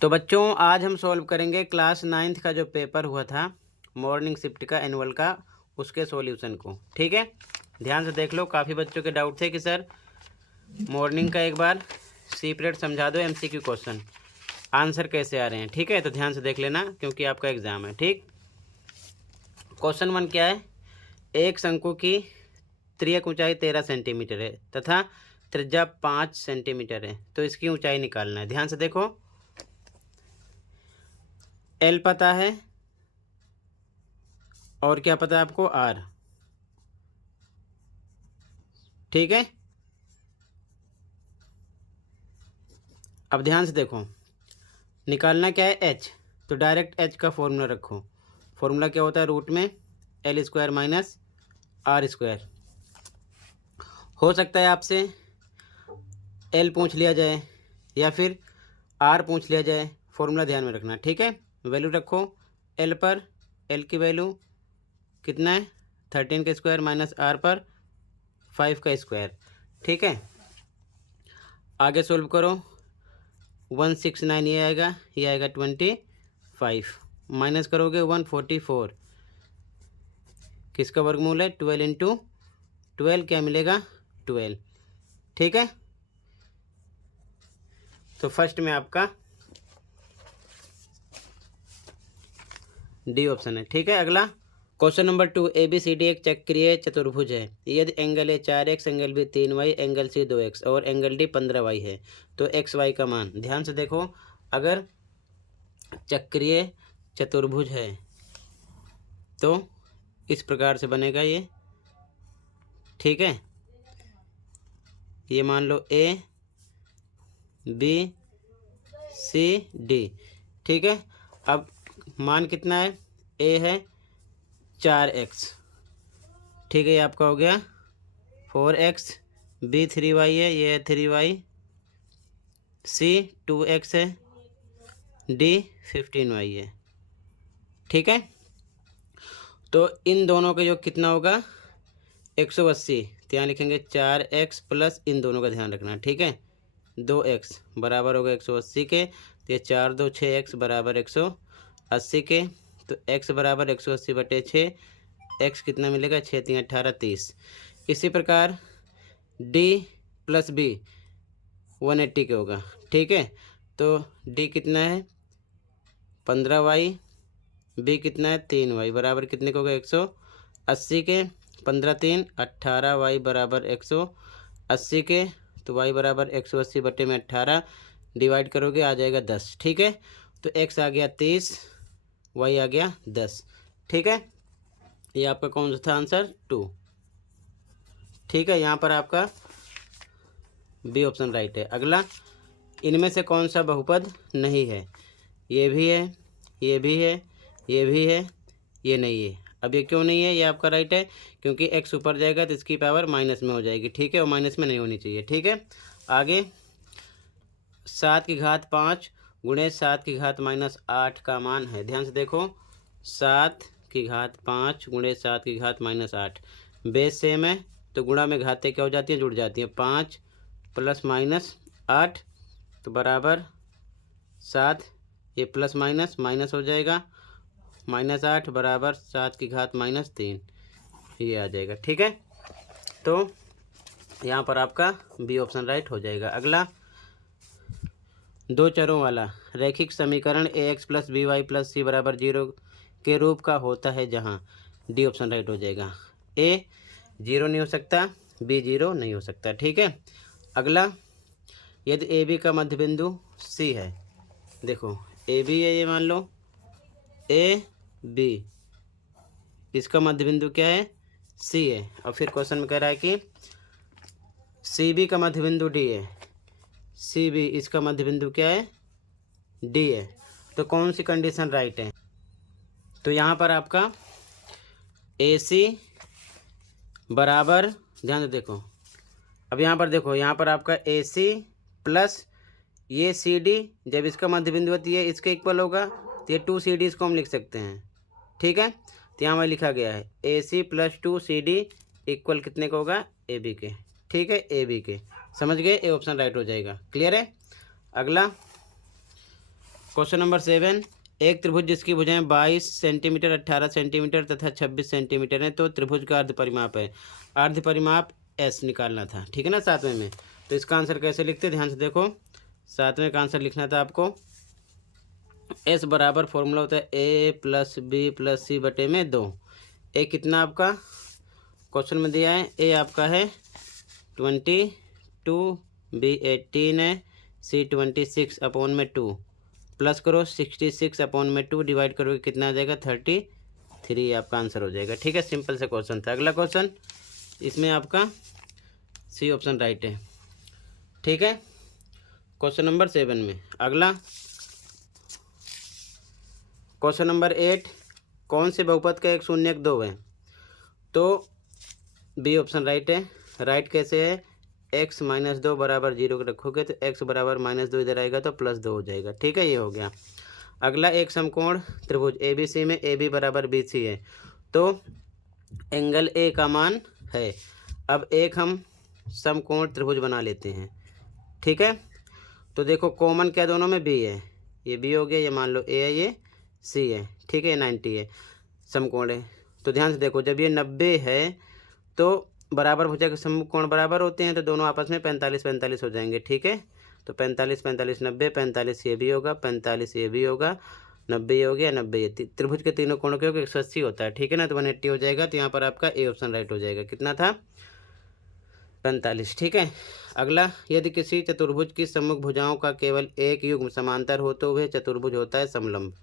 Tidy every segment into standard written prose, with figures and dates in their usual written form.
तो बच्चों आज हम सॉल्व करेंगे क्लास 9th का जो पेपर हुआ था मॉर्निंग शिफ्ट का एनुअल का, उसके सॉल्यूशन को। ठीक है, ध्यान से देख लो। काफ़ी बच्चों के डाउट थे कि सर मॉर्निंग का एक बार सेपरेट समझा दो, एमसीक्यू क्वेश्चन आंसर कैसे आ रहे हैं। ठीक है, तो ध्यान से देख लेना क्योंकि आपका एग्ज़ाम है। ठीक, क्वेश्चन 1 क्या है? एक शंकु की त्रियक ऊंचाई 13 सेंटीमीटर है तथा त्रिज्या 5 सेंटीमीटर है, तो इसकी ऊंचाई निकालना है। ध्यान से देखो, एल पता है और क्या पता है आपको? आर। ठीक है, अब ध्यान से देखो, निकालना क्या है? एच। तो डायरेक्ट एच का फॉर्मूला रखो। फॉर्मूला क्या होता है? रूट में L square minus R square. हो सकता है आपसे एल पूछ लिया जाए या फिर आर पूछ लिया जाए, फॉर्मूला ध्यान में रखना। ठीक है, वैल्यू रखो एल पर। एल की वैल्यू कितना है? 13 का स्क्वायर माइनस आर पर 5 का स्क्वायर। ठीक है, आगे सोल्व करो। 169 ये आएगा 25। माइनस करोगे 144, किसका वर्गमूल है? 12 इंटू 12, क्या मिलेगा? 12। ठीक है, तो फर्स्ट में आपका डी ऑप्शन है। ठीक है, अगला question number 2, A B C D एक चक्रीय चतुर्भुज है। यदि angle A 4x, angle B 3y, angle C 2x और एंगल डी 15y है तो एक्स वाई का मान। ध्यान से देखो, अगर चक्रीय चतुर्भुज है तो इस प्रकार से बनेगा ये। ठीक है, ये मान लो ए बी सी डी। ठीक है, अब मान कितना है? ए है 4x। ठीक है, ये आपका हो गया 4x। बी 3y है, ये है 3y। सी 2x है, डी 15y है। ठीक है, तो इन दोनों का जो कितना होगा? 180। तो यहाँ लिखेंगे 4x प्लस इन दोनों का ध्यान रखना। ठीक है, 2x बराबर होगा 180 के, तो ये 4 2 6x बराबर 180 के। तो x बराबर 180 बटे 6। x कितना मिलेगा? 6 3 18 30। इसी प्रकार d प्लस बी 180 के होगा। ठीक है, तो d कितना है? 15y। b कितना है? 3y बराबर कितने का होगा? 180 के। 15 3 18y बराबर 180 के। तो y बराबर 180 बटे में 18 डिवाइड करोगे आ जाएगा 10। ठीक है, तो x आ गया 30, y आ गया 10। ठीक है, ये आपका कौन सा था आंसर? 2। ठीक है, यहाँ पर आपका बी ऑप्शन राइट है। अगला, इनमें से कौन सा बहुपद नहीं है? ये भी है, ये भी है, ये भी है, ये नहीं है। अब ये क्यों नहीं है? ये आपका राइट है क्योंकि x ऊपर जाएगा तो इसकी पावर माइनस में हो जाएगी। ठीक है, और माइनस में नहीं होनी चाहिए। ठीक है, आगे 7 की घात 5 गुणे 7 की घात माइनस 8 का मान है। ध्यान से देखो, 7 की घात 5 गुणे 7 की घात माइनस 8, बेस सेम है तो गुणा में घातें क्या हो जाती हैं? जुड़ जाती हैं। 5 प्लस माइनस 8 तो बराबर 7, ये प्लस माइनस माइनस हो जाएगा। माइनस 8 बराबर 7 की घात माइनस 3, ये आ जाएगा। ठीक है, तो यहाँ पर आपका बी ऑप्शन राइट हो जाएगा। अगला, दो चरों वाला रैखिक समीकरण A X plus B Y plus C बराबर 0 के रूप का होता है जहाँ। डी ऑप्शन राइट हो जाएगा। ए 0 नहीं हो सकता, बी 0 नहीं हो सकता। ठीक है, अगला, यदि ए बी का मध्य बिंदु सी है। देखो ए बी है, ये मान लो ए बी, इसका मध्य बिंदु क्या है? सी है। और फिर क्वेश्चन में कह रहा है कि सी बी का मध्य बिंदु डी है। सी बी, इसका मध्य बिंदु क्या है? डी है। तो कौन सी कंडीशन राइट है? तो यहाँ पर आपका ए सी बराबर, ध्यान से देखो, अब यहाँ पर देखो, यहाँ पर आपका ए सी प्लस ये सी डी, जब इसका मध्य बिंदु होती है इसके इक्वल होगा तो ये 2 सी डी इसको हम लिख सकते हैं। ठीक है, तो यहाँ पर लिखा गया है A C plus 2 C D equal कितने का होगा? ए बी के। ठीक है, ए बी के, समझ गए? ए ऑप्शन राइट हो जाएगा। क्लियर है? अगला, क्वेश्चन नंबर 7, एक त्रिभुज जिसकी भुजाएं 22 सेंटीमीटर, 18 सेंटीमीटर तथा 26 सेंटीमीटर है, तो त्रिभुज का अर्ध परिमाप है। अर्ध परिमाप एस निकालना था, ठीक है ना, 7वें में। तो इसका आंसर कैसे लिखते, ध्यान से देखो। 7वें का आंसर लिखना था आपको, एस बराबर फॉर्मूला होता है ए प्लस बी प्लस सी बटे में 2। ए कितना आपका क्वेश्चन में दिया है, ए आपका है 22, बी 18 है, सी 26 अपॉन में 2, प्लस करो 66 अपॉन में 2 डिवाइड करोगे कितना आ जाएगा 33, आपका आंसर हो जाएगा। ठीक है, सिंपल से क्वेश्चन था। अगला क्वेश्चन, इसमें आपका सी ऑप्शन राइट है। ठीक है, क्वेश्चन नंबर 7 में अगला क्वेश्चन नंबर 8, कौन से बहुपद का एक शून्यक 2 है, तो बी ऑप्शन राइट है। राइट कैसे है, x माइनस 2 बराबर 0 रखोगे तो x बराबर -2 इधर आएगा तो +2 हो जाएगा। ठीक है, ये हो गया। अगला, एक समकोण त्रिभुज ए बी सी में ए बी बराबर बी सी है, तो एंगल ए का मान है। अब एक हम समकोण त्रिभुज बना लेते हैं। ठीक है, तो देखो कॉमन क्या दोनों में बी है, ये बी हो गया, ये मान लो ए है, ये सी है। ठीक है, ये 90 है, समकोण है। तो ध्यान से देखो, जब ये 90 है तो बराबर भुजा के समकोण बराबर होते हैं, तो दोनों आपस में 45-45 हो जाएंगे। ठीक है, तो 45-45 90, 45 ये भी होगा, 45 ये भी होगा, 90 हो गया, 90 ये। त्रिभुज के तीनों कोणों के 180 होता है। ठीक है ना, तो 180 हो जाएगा। तो यहाँ पर आपका ए ऑप्शन राइट हो जाएगा। कितना था, 45। ठीक है, अगला, यदि किसी चतुर्भुज की सम्मुख भुजाओं का केवल एक युग्म समांतर हो तो वह चतुर्भुज होता है समलंब।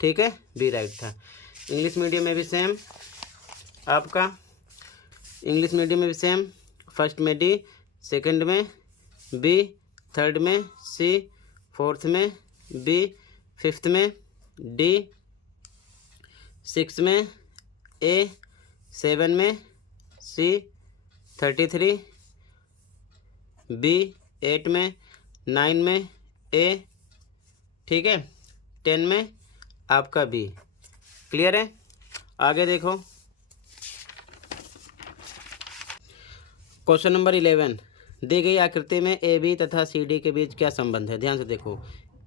ठीक है, बी राइट था। इंग्लिश मीडियम में भी सेम, आपका इंग्लिश मीडियम में भी सेम, फर्स्ट में डी, सेकंड में बी, थर्ड में सी, फोर्थ में बी, फिफ्थ में डी, सिक्स में ए, 7 में सी, 33 बी, 8 में, 9 में ए। ठीक है, 10 में आपका बी। क्लियर है, आगे देखो। क्वेश्चन नंबर 11, दी गई आकृति में ए बी तथा सी डी के बीच क्या संबंध है। ध्यान से देखो,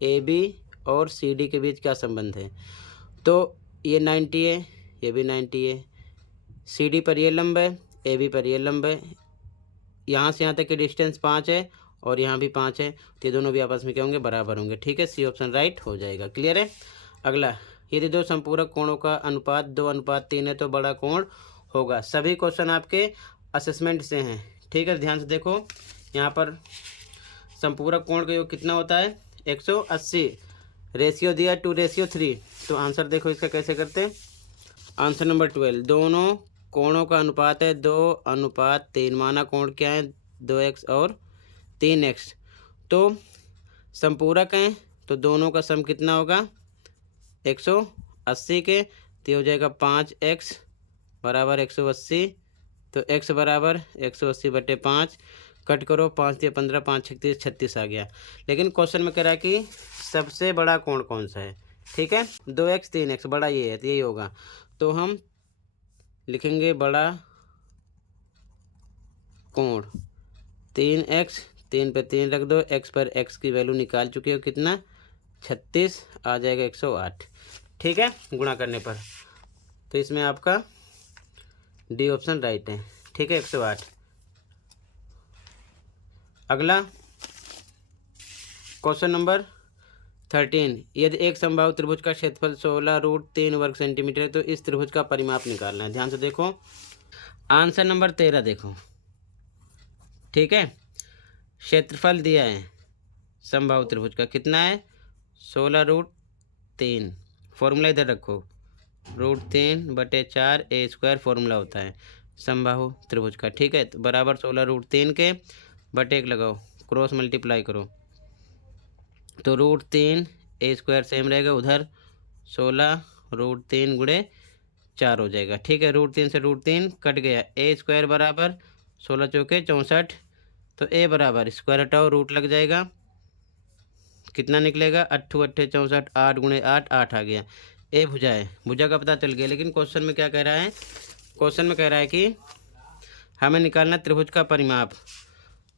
ए बी और सी डी के बीच क्या संबंध है, तो ये 90 है, ये भी 90 है, सी डी पर ये लंब है, ए बी पर ये लंब है, यहाँ से यहाँ तक की डिस्टेंस 5 है और यहाँ भी 5 है, तो ये दोनों भी आपस में क्या होंगे, बराबर होंगे। ठीक है, सी ऑप्शन राइट हो जाएगा। क्लियर है, अगला, यदि दो संपूरक कोणों का अनुपात 2:3 है तो बड़ा कोण होगा। सभी क्वेश्चन आपके असेसमेंट से हैं। ठीक है, ध्यान से देखो, यहाँ पर संपूरक कोण का योग कितना होता है, 180, रेशियो दिया 2:3। तो आंसर देखो इसका कैसे करते हैं। आंसर नंबर 12, दोनों कोणों का अनुपात है 2:3। माना कोण क्या है, 2x और 3x। तो संपूरक हैं, तो दोनों का सम कितना होगा, 180 के, तो हो जाएगा 5x बराबर 180। तो x बराबर 180 बटे 5, कट करो, 5 या 15, 5 36, 36 आ गया। लेकिन क्वेश्चन में कह रहा है कि सबसे बड़ा कोण कौन सा है। ठीक है, 2x 3x बड़ा ये है, तो यही होगा। तो हम लिखेंगे बड़ा कोण 3x, 3 पे 3 रख दो, x पर x की वैल्यू निकाल चुके हो, कितना 36 आ जाएगा 108। ठीक है, गुणा करने पर, तो इसमें आपका डी ऑप्शन राइट है। ठीक है, 108। अगला क्वेश्चन नंबर 13, यदि एक समबाहु त्रिभुज का क्षेत्रफल 16√3 वर्ग सेंटीमीटर है तो इस त्रिभुज का परिमाप निकालना है। ध्यान से देखो, आंसर नंबर 13 देखो। ठीक है, क्षेत्रफल दिया है समबाहु त्रिभुज का, कितना है 16√3। फॉर्मूला इधर रखो, √3 बटे 4 a² फॉर्मूला होता है समबाहु त्रिभुज का। ठीक है, तो बराबर 16√3 के बटे 1 लगाओ, क्रॉस मल्टीप्लाई करो, तो √3 a² सेम रहेगा, उधर 16√3 गुणे 4 हो जाएगा। ठीक है, √3 से √3 कट गया, a² बराबर 16 चौके 64, तो a बराबर स्क्वायर हटाओ, रूट लग जाएगा, कितना निकलेगा 8 8 64, 8 गुणे 8, 8 आ गया। ए भुजा है, भुजा का पता चल गया। लेकिन क्वेश्चन में क्या कह रहा है, क्वेश्चन में कह रहा है कि हमें निकालना त्रिभुज का परिमाप,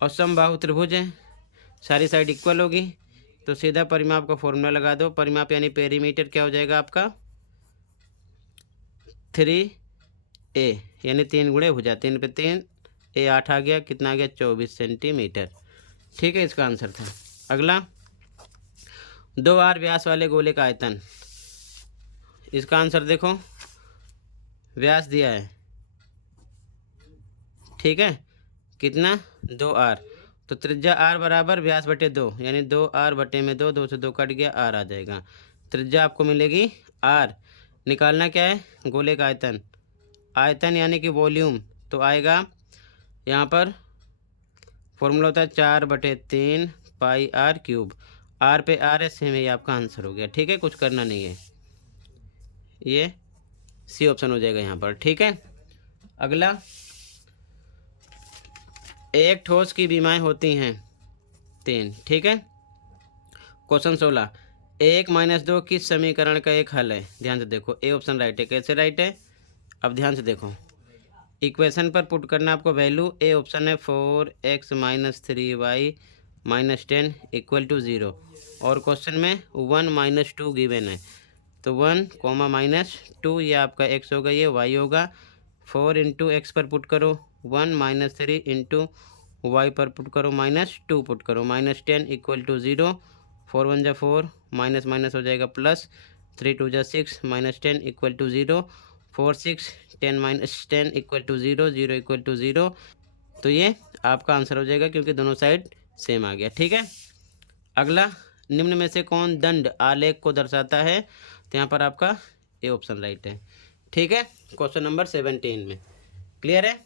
और समबाहु त्रिभुज है, सारी साइड इक्वल होगी, तो सीधा परिमाप का फॉर्मूला लगा दो। परिमाप यानी पेरीमीटर क्या हो जाएगा आपका 3a यानी 3 गुणे भुजा, 3 पे 3 ए 8 आ गया, कितना आ गया 24 सेंटीमीटर। ठीक है, इसका आंसर था। अगला 2r व्यास वाले गोले का आयतन, इसका आंसर देखो, व्यास दिया है, ठीक है, कितना 2r, तो त्रिज्या r बराबर व्यास बटे 2 यानी 2r बटे में 2, 2 से 2 कट गया, r आ जाएगा। त्रिज्या आपको मिलेगी r। निकालना क्या है, गोले का आयतन, आयतन यानी कि वॉल्यूम, तो आएगा यहाँ पर फॉर्मूला होता है 4/3 पाई r क्यूब, r पे r है, सेम है, ये आपका आंसर हो गया। ठीक है, कुछ करना नहीं है, ये सी ऑप्शन हो जाएगा यहाँ पर। ठीक है, अगला एक ठोस की विमाएँ होती हैं 3। ठीक है, क्वेश्चन 16, 1 - 2 किस समीकरण का एक हल है। ध्यान से देखो, ए ऑप्शन राइट है। कैसे राइट है, अब ध्यान से देखो, इक्वेशन पर पुट करना आपको वैल्यू। ए ऑप्शन है 4x - 3y - 10 = 0, और क्वेश्चन में 1 - 2 गिवन है, तो 1, -2 ये आपका x होगा, ये y होगा। 4 × x पर पुट करो 1 - 3 × y पर पुट करो -2 पुट करो, -10 = 0। 4 × 1 = 4, माइनस माइनस हो जाएगा प्लस, 3 × 2 = 6, -10 = 0। 4 6 10 - 10 = 0, 0 = 0। तो ये आपका आंसर हो जाएगा क्योंकि दोनों साइड सेम आ गया। ठीक है, अगला निम्न में से कौन दंड आलेख को दर्शाता है, तो यहाँ पर आपका ए ऑप्शन राइट है। ठीक है, क्वेश्चन नंबर 17 में क्लियर है।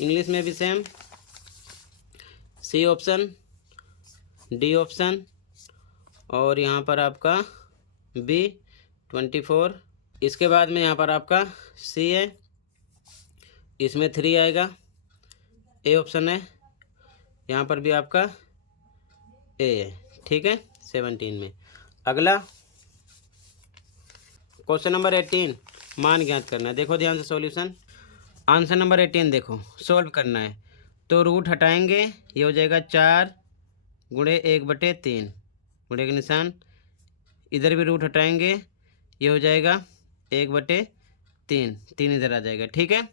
इंग्लिश में भी same, C option, D option, और यहाँ पर आपका बी 24। इसके बाद में यहाँ पर आपका सी है, इसमें 3 आएगा, ए ऑप्शन है, यहाँ पर भी आपका ए है। ठीक है, 17 में। अगला क्वेश्चन नंबर 18, मान ज्ञात करना है। देखो ध्यान से सॉल्यूशन, आंसर नंबर 18 देखो, सोल्व करना है। तो रूट हटाएंगे, ये हो जाएगा 4 × 1/3, गुणे के निशान, इधर भी रूट हटाएंगे, ये हो जाएगा 1/3, 3 इधर आ जाएगा। ठीक है,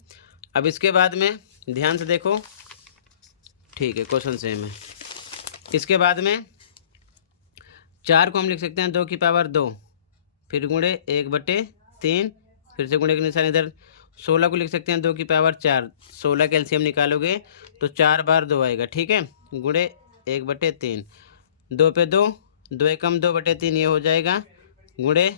अब इसके बाद में ध्यान से देखो, ठीक है, क्वेश्चन सेम है। इसके बाद में 4 को हम लिख सकते हैं 2 की पावर 2, फिर गुणे 1/3, फिर से गुणे के निशान इधर। 16 को लिख सकते हैं 2 की पावर 4, 16 का एलसीएम निकालोगे तो 4 बार 2 आएगा। ठीक है, गुणे 1/3, 2 पे 2, 2 एकम 2/3 ये हो जाएगा, गुणे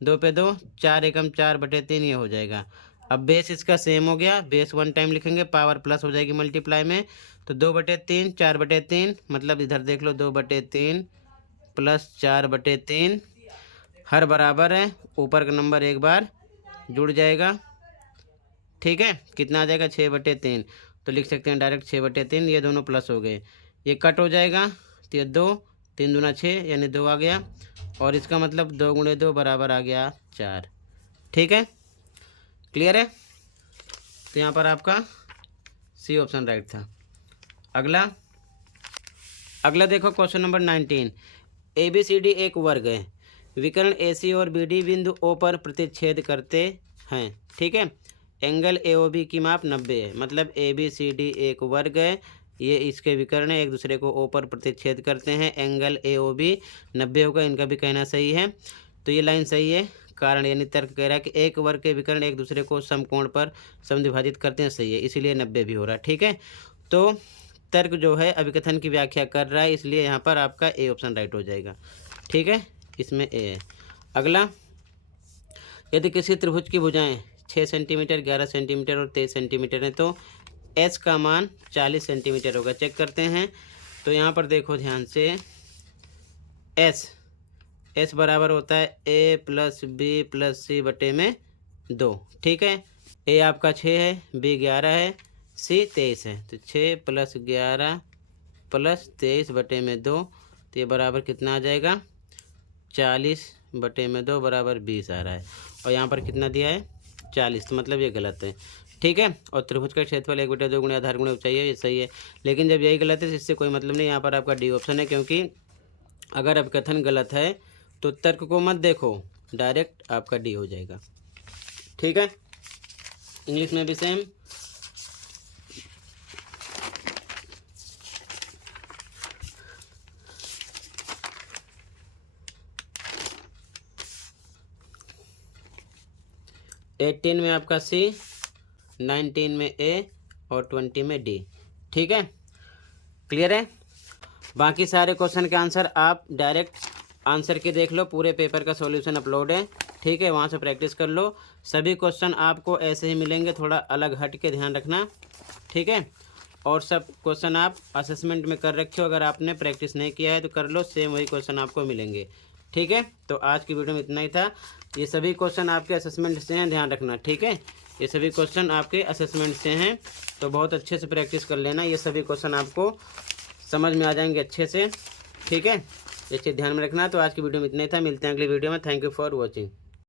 2 पे 2, 4 एकम 4/3 ये हो जाएगा। अब बेस इसका सेम हो गया, बेस 1 टाइम लिखेंगे, पावर प्लस हो जाएगी मल्टीप्लाई में, तो 2/3 4/3, मतलब इधर देख लो 2/3 प्लस 4/3, हर बराबर है, ऊपर का नंबर एक बार जुड़ जाएगा। ठीक है, कितना आ जाएगा 6/3, तो लिख सकते हैं डायरेक्ट 6/3, ये दोनों प्लस हो गए, ये कट हो जाएगा, तो ये 2, 3 दूना 6 यानी 2 आ गया, और इसका मतलब 2 × 2 बराबर आ गया 4। ठीक है, क्लियर है। तो यहाँ पर आपका सी ऑप्शन राइट था। अगला देखो क्वेश्चन नंबर 19, ABCD एक वर्ग है, विकर्ण AC और BD बिंदु O पर प्रतिच्छेद करते हैं। ठीक है, एंगल AOB की माप 90 है, मतलब ABCD एक वर्ग है, ये इसके विकर्ण एक दूसरे को O पर प्रतिच्छेद करते हैं, एंगल AOB 90 होगा, इनका भी कहना सही है। तो ये लाइन सही है, कारण यानी तर्क कह रहा है कि एक वर्ग के विकर्ण एक दूसरे को समकोण पर समद्विभाजित करते हैं, सही है, इसीलिए 90 भी हो रहा है। ठीक है, तो तर्क जो है अभिकथन की व्याख्या कर रहा है, इसलिए यहाँ पर आपका ए ऑप्शन राइट हो जाएगा। ठीक है, इसमें ए है। अगला, यदि किसी त्रिभुज की भुजाएं 6 सेंटीमीटर, 11 सेंटीमीटर और 23 सेंटीमीटर है, तो एस का मान 40 सेंटीमीटर होगा। चेक करते हैं, तो यहाँ पर देखो ध्यान से, एस बराबर होता है a + b + c/2। ठीक है, ए आपका 6 है, b 11 है, c 23 है, तो 6 + 11 + 23/2, तो ये बराबर कितना आ जाएगा 40/2 बराबर 20 आ रहा है, और यहाँ पर कितना दिया है 40, तो मतलब ये गलत है। ठीक है। और त्रिभुज का क्षेत्रफल 1/2 गुणे आधार गुणे ऊंचाई है, ये सही है। लेकिन जब यही गलत है तो इससे कोई मतलब नहीं, यहाँ पर आपका डी ऑप्शन है, क्योंकि अगर अब कथन गलत है तो तर्क को मत देखो, डायरेक्ट आपका डी हो जाएगा। ठीक है। इंग्लिश में भी सेम। एटीन में आपका सी, 19 में ए और 20 में डी। ठीक है, क्लियर है। बाकी सारे क्वेश्चन के आंसर आप डायरेक्ट आंसर के देख लो, पूरे पेपर का सॉल्यूशन अपलोड है। ठीक है, वहाँ से प्रैक्टिस कर लो। सभी क्वेश्चन आपको ऐसे ही मिलेंगे, थोड़ा अलग हट के ध्यान रखना। ठीक है, और सब क्वेश्चन आप असेसमेंट में कर रखे हो, अगर आपने प्रैक्टिस नहीं किया है तो कर लो, सेम वही क्वेश्चन आपको मिलेंगे। ठीक है, तो आज की वीडियो में इतना ही था। ये सभी क्वेश्चन आपके असेसमेंट से हैं, ध्यान रखना। ठीक है, ये सभी क्वेश्चन आपके असेसमेंट से हैं, तो बहुत अच्छे से प्रैक्टिस कर लेना। ये सभी क्वेश्चन आपको समझ में आ जाएंगे अच्छे से। ठीक है, ये चीज़ ध्यान में रखना। तो आज की वीडियो में इतना ही था, मिलते हैं अगली वीडियो में। Thank you for watching.